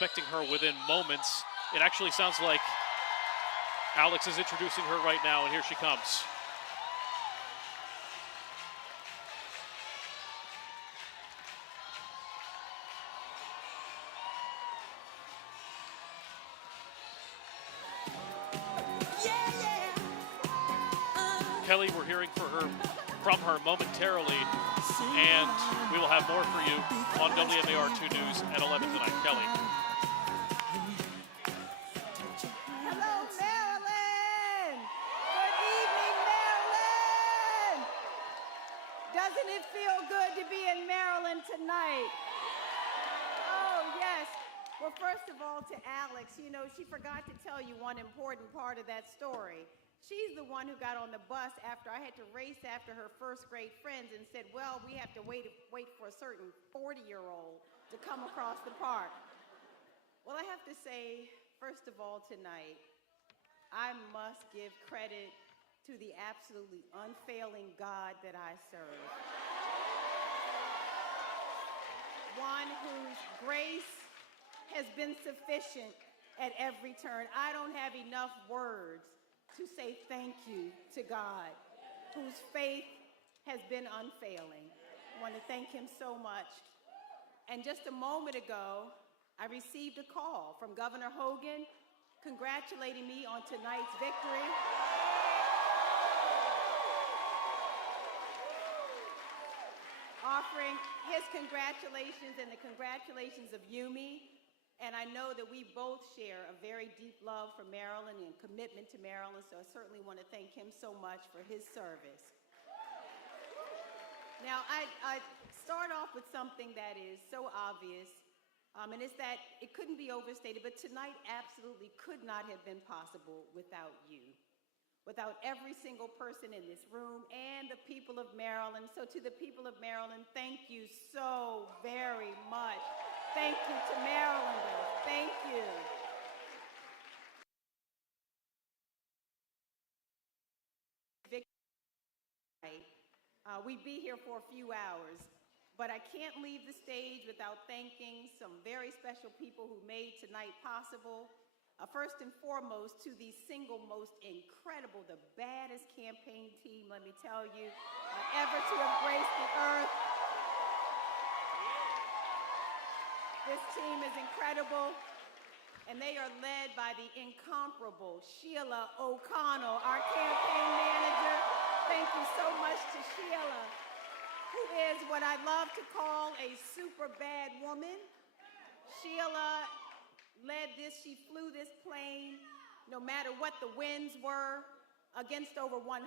Expecting her within moments. It actually sounds like Alex is introducing her right now, and here she comes. Kelly, we're hearing from her momentarily, and we will have more for you on WMAR-2 News at 11 tonight. Kelly. Hello, Maryland. Good evening, Maryland. Doesn't it feel good to be in Maryland tonight? Oh, yes. Well, first of all, to Alex, you know, she forgot to tell you one important part of that story. She's the one who got on the bus after I had to race after her first grade friends and said, well, we have to wait for a certain 40-year-old to come across the park. Well, I have to say, first of all, tonight, I must give credit to the absolutely unfailing God that I serve. One whose grace has been sufficient at every turn. I don't have enough words to say thank you to God, whose faith has been unfailing. I want to thank him so much. And just a moment ago, I received a call from Governor Hogan congratulating me on tonight's victory. Offering his congratulations and the congratulations of Yumi. And I know that we both share a very deep love for Maryland and commitment to Maryland, so I certainly want to thank him so much for his service. Now, I start off with something that is so obvious, and it's that it couldn't be overstated, but tonight absolutely could not have been possible without you, without every single person in this room and the people of Maryland. So to the people of Maryland, thank you so very much. Thank you to Marylanders. Thank you. We'd be here for a few hours, but I can't leave the stage without thanking some very special people who made tonight possible. First and foremost, to the single most incredible, the baddest campaign team, let me tell you, ever to have graced the earth. This team is incredible, and they are led by the incomparable Sheila O'Connell, our campaign manager. Thank you so much to Sheila, who is what I love to call a super bad woman. Sheila led this, she flew this plane, no matter what the winds were, against over $100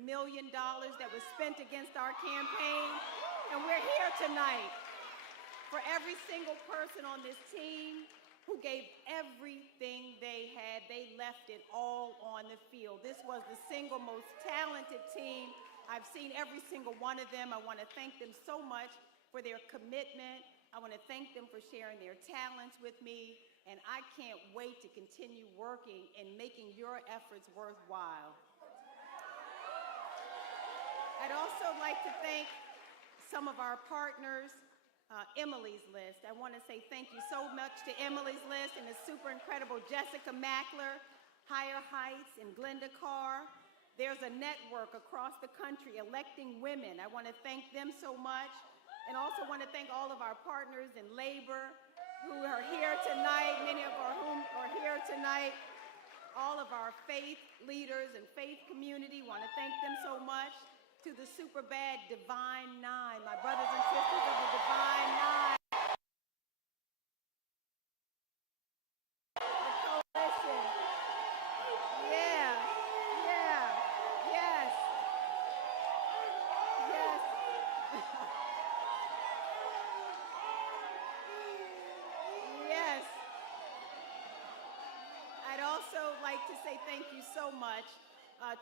million that was spent against our campaign. And we're here tonight for every single person on this team who gave everything they had. They left it all on the field. This was the single most talented team. I've seen every single one of them. I want to thank them so much for their commitment. I want to thank them for sharing their talents with me. And I can't wait to continue working and making your efforts worthwhile. I'd also like to thank some of our partners. Emily's List. I want to say thank you so much to Emily's List and the super incredible Jessica Mackler, Higher Heights, and Glenda Carr. There's a network across the country electing women. I want to thank them so much. And also want to thank all of our partners in labor who are here tonight, many of whom are here tonight. All of our faith leaders and faith community, want to thank them so much. To the super bad Divine Nine, my brothers and sisters of the Divine Nine. The coalition. Yeah, yes. Yes. I'd also like to say thank you so much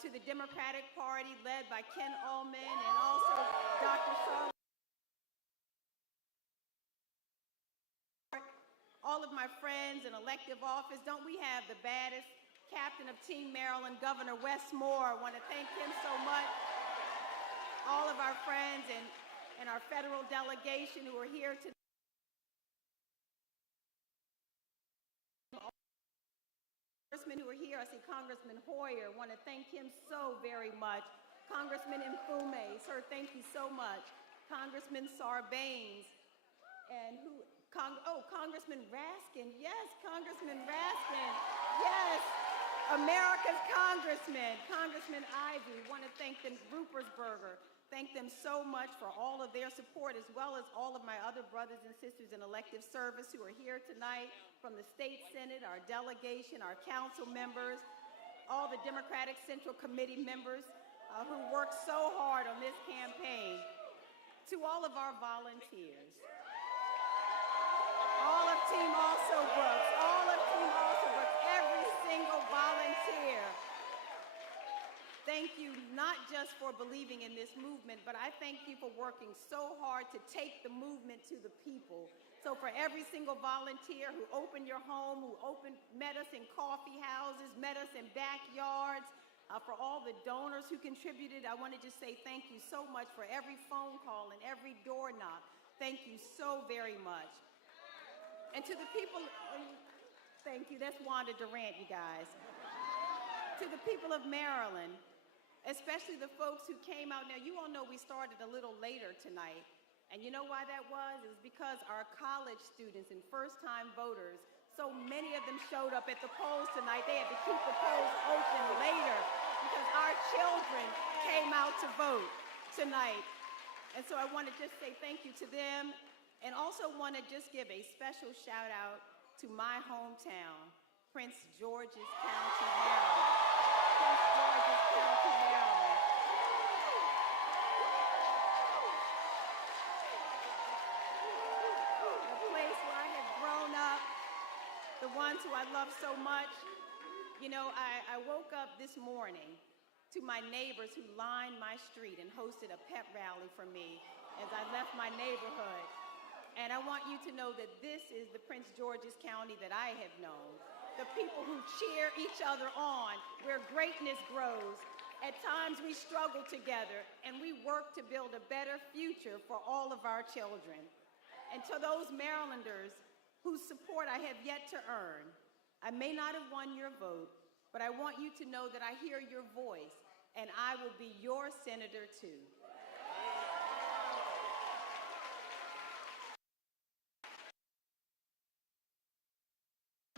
to the Democratic Party led by Ken Ullman and also Dr. Charlotte. All of my friends in elective office, don't we have the baddest captain of Team Maryland, Governor Wes Moore? I want to thank him so much. All of our friends and our federal delegation who are here today. congressmen who are here. I see Congressman Hoyer. Want to thank him so very much. Congressman Mfume, sir, thank you so much. Congressman Sarbanes, and Congressman Raskin. Yes, Congressman Raskin. Yes, America's congressman. Congressman Ivey. Want to thank them, Rupersberger. Thank them so much for all of their support, as well as all of my other brothers and sisters in elective service who are here tonight, from the State Senate, our delegation, our council members, all the Democratic Central Committee members who worked so hard on this campaign, to all of our volunteers, all of Team Alsobrooks, every single volunteer. Thank you not just for believing in this movement, but I thank you for working so hard to take the movement to the people. So for every single volunteer who opened your home, who met us in coffee houses, met us in backyards, for all the donors who contributed, I want to just say thank you so much for every phone call and every door knock. Thank you so very much. And to the people, thank you, that's Wanda Durant, you guys. To the people of Maryland, especially the folks who came out. Now, you all know we started a little later tonight. And you know why that was? It was because our college students and first-time voters, so many of them showed up at the polls tonight. They had to keep the polls open later because our children came out to vote tonight. And so I want to just say thank you to them, and also want to just give a special shout out to my hometown, Prince George's County, Maryland. Prince George's County, Maryland. The place where I have grown up, the ones who I love so much. You know, I woke up this morning to my neighbors who lined my street and hosted a pep rally for me as I left my neighborhood. And I want you to know that this is the Prince George's County that I have known. The people who cheer each other on, where greatness grows. At times we struggle together and we work to build a better future for all of our children. And to those Marylanders whose support I have yet to earn, I may not have won your vote, but I want you to know that I hear your voice and I will be your senator too.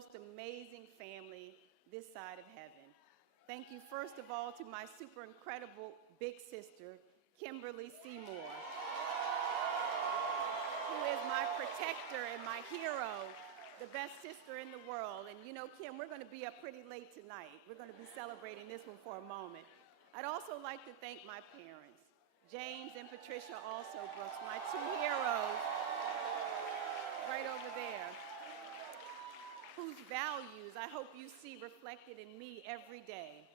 Most amazing family this side of heaven. Thank you first of all to my super incredible big sister, Kimberly Seymour, who is my protector and my hero, the best sister in the world. And you know, Kim, we're going to be up pretty late tonight. We're going to be celebrating this one for a moment. I'd also like to thank my parents, James and Patricia Alsobrooks, my two heroes, right over there, whose values I hope you see reflected in me every day.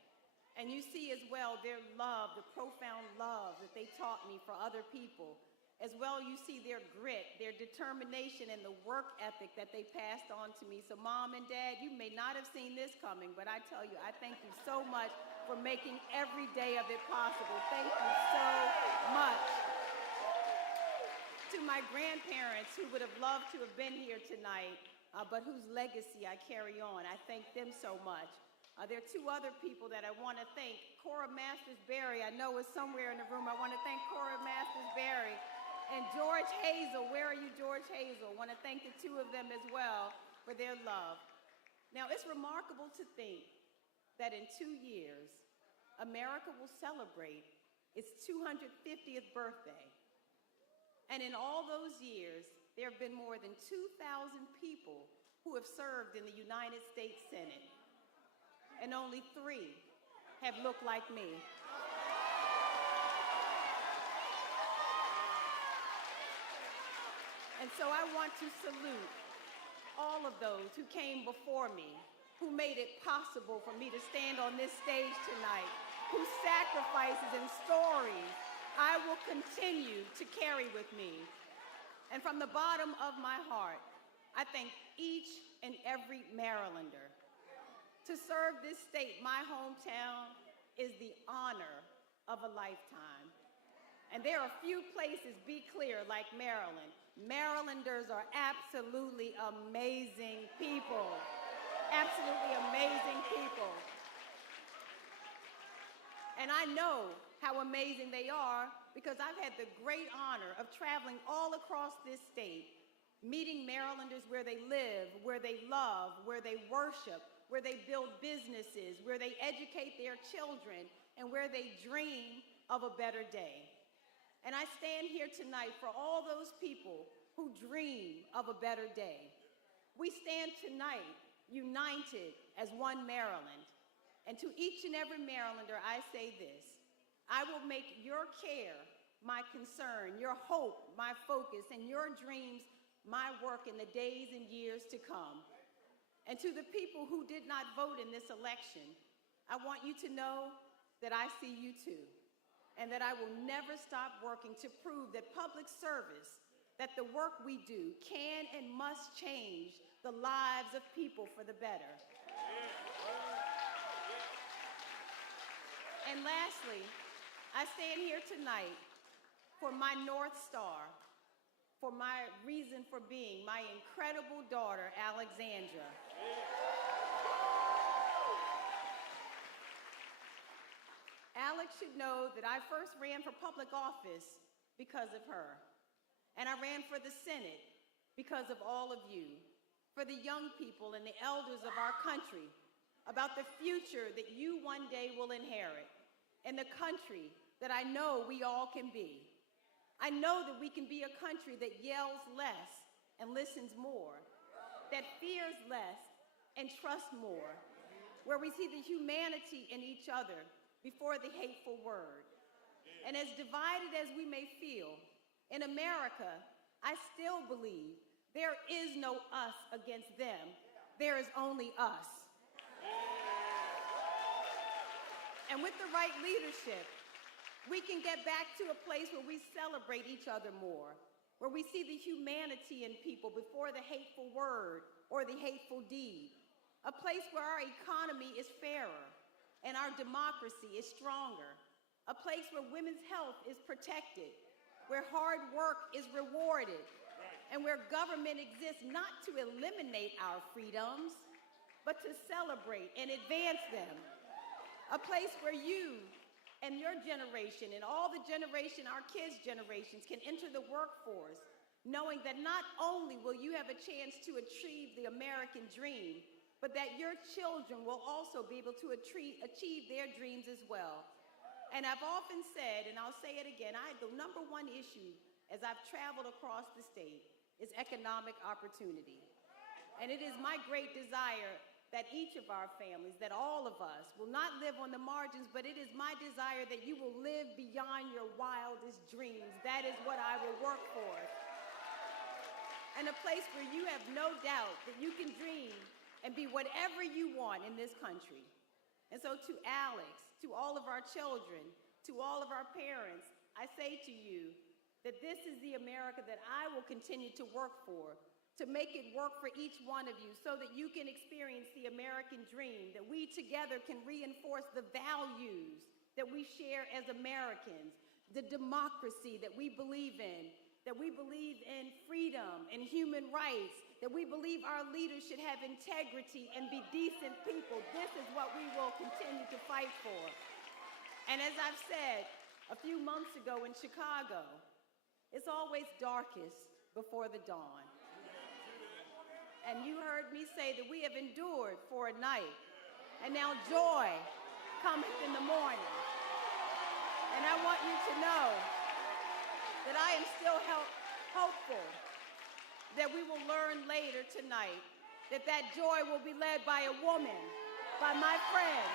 And you see as well their love, the profound love that they taught me for other people. As well, you see their grit, their determination, and the work ethic that they passed on to me. So Mom and Dad, you may not have seen this coming, but I tell you, I thank you so much for making every day of it possible. Thank you so much. To my grandparents who would have loved to have been here tonight, but whose legacy I carry on, I thank them so much. There are two other people that I want to thank. Cora Masters-Berry, I know is somewhere in the room. I want to thank Cora Masters-Berry. And George Hazel, where are you, George Hazel? I want to thank the two of them as well for their love. Now, it's remarkable to think that in 2 years, America will celebrate its 250th birthday. And in all those years, there have been more than 2,000 people who have served in the United States Senate. And only 3 have looked like me. And so I want to salute all of those who came before me, who made it possible for me to stand on this stage tonight, whose sacrifices and stories I will continue to carry with me. And from the bottom of my heart, I thank each and every Marylander. To serve this state, my hometown, is the honor of a lifetime. And there are few places, be clear, like Maryland. Marylanders are absolutely amazing people. Absolutely amazing people. I know how amazing they are because I've had the great honor of traveling all across this state, meeting Marylanders where they live, where they love, where they worship, where they build businesses, where they educate their children, and where they dream of a better day. And I stand here tonight for all those people who dream of a better day. We stand tonight united as one Maryland. And to each and every Marylander, I say this: I will make your care my concern, your hope my focus, and your dreams my work in the days and years to come. And to the people who did not vote in this election, I want you to know that I see you too, and that I will never stop working to prove that public service, that the work we do can and must change the lives of people for the better. And lastly, I stand here tonight for my North Star, for my reason for being, my incredible daughter, Alexandra. Alex should know that I first ran for public office because of her. And I ran for the Senate because of all of you, for the young people and the elders of our country, about the future that you one day will inherit, and the country that I know we all can be. I know that we can be a country that yells less and listens more, that fears less and trusts more, where we see the humanity in each other before the hateful word. And as divided as we may feel, in America, I still believe there is no us against them. There is only us. And with the right leadership, we can get back to a place where we celebrate each other more, where we see the humanity in people before the hateful word or the hateful deed, a place where our economy is fairer and our democracy is stronger, a place where women's health is protected, where hard work is rewarded, and where government exists not to eliminate our freedoms, but to celebrate and advance them. A place where you and your generation and all the generation, our kids' generations, can enter the workforce, knowing that not only will you have a chance to achieve the American dream, but that your children will also be able to achieve their dreams as well. And I've often said, and I'll say it again, the number one issue as I've traveled across the state is economic opportunity. And it is my great desire that each of our families, that all of us, will not live on the margins, but it is my desire that you will live beyond your wildest dreams. That is what I will work for. And a place where you have no doubt that you can dream and be whatever you want in this country. And so to Alex, to all of our children, to all of our parents, I say to you that this is the America that I will continue to work for, to make it work for each one of you so that you can experience the American dream, that we together can reinforce the values that we share as Americans, the democracy that we believe in freedom and human rights, that we believe our leaders should have integrity and be decent people. This is what we will continue to fight for. And as I've said a few months ago in Chicago, it's always darkest before the dawn. And you heard me say that we have endured for a night, and now joy cometh in the morning. And I want you to know that I am still hopeful that we will learn later tonight that that joy will be led by a woman, by my friend,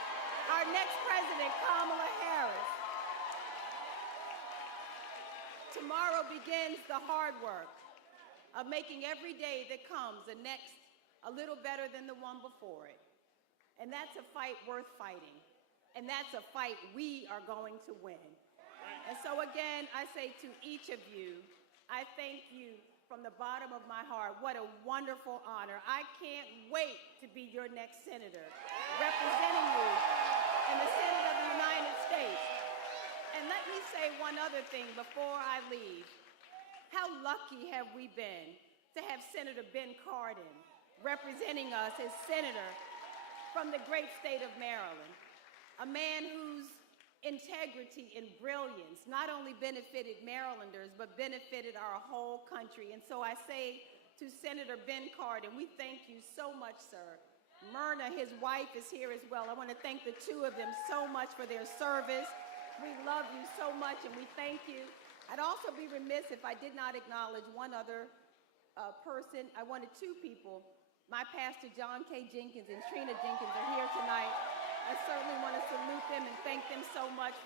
our next president, Kamala Harris. Tomorrow begins the hard work of making every day that comes a little better than the one before it. And that's a fight worth fighting. And that's a fight we are going to win. And so again, I say to each of you, I thank you from the bottom of my heart. What a wonderful honor. I can't wait to be your next senator, representing you in the Senate of the United States. And let me say one other thing before I leave. How lucky have we been to have Senator Ben Cardin representing us as senator from the great state of Maryland, a man whose integrity and brilliance not only benefited Marylanders, but benefited our whole country. And so I say to Senator Ben Cardin, we thank you so much, sir. Myrna, his wife, is here as well. I want to thank the two of them so much for their service. We love you so much, and we thank you. I'd also be remiss if I did not acknowledge one other person. I wanted two people. My pastor, John K. Jenkins, and Trina Jenkins are here tonight. I certainly want to salute them and thank them so much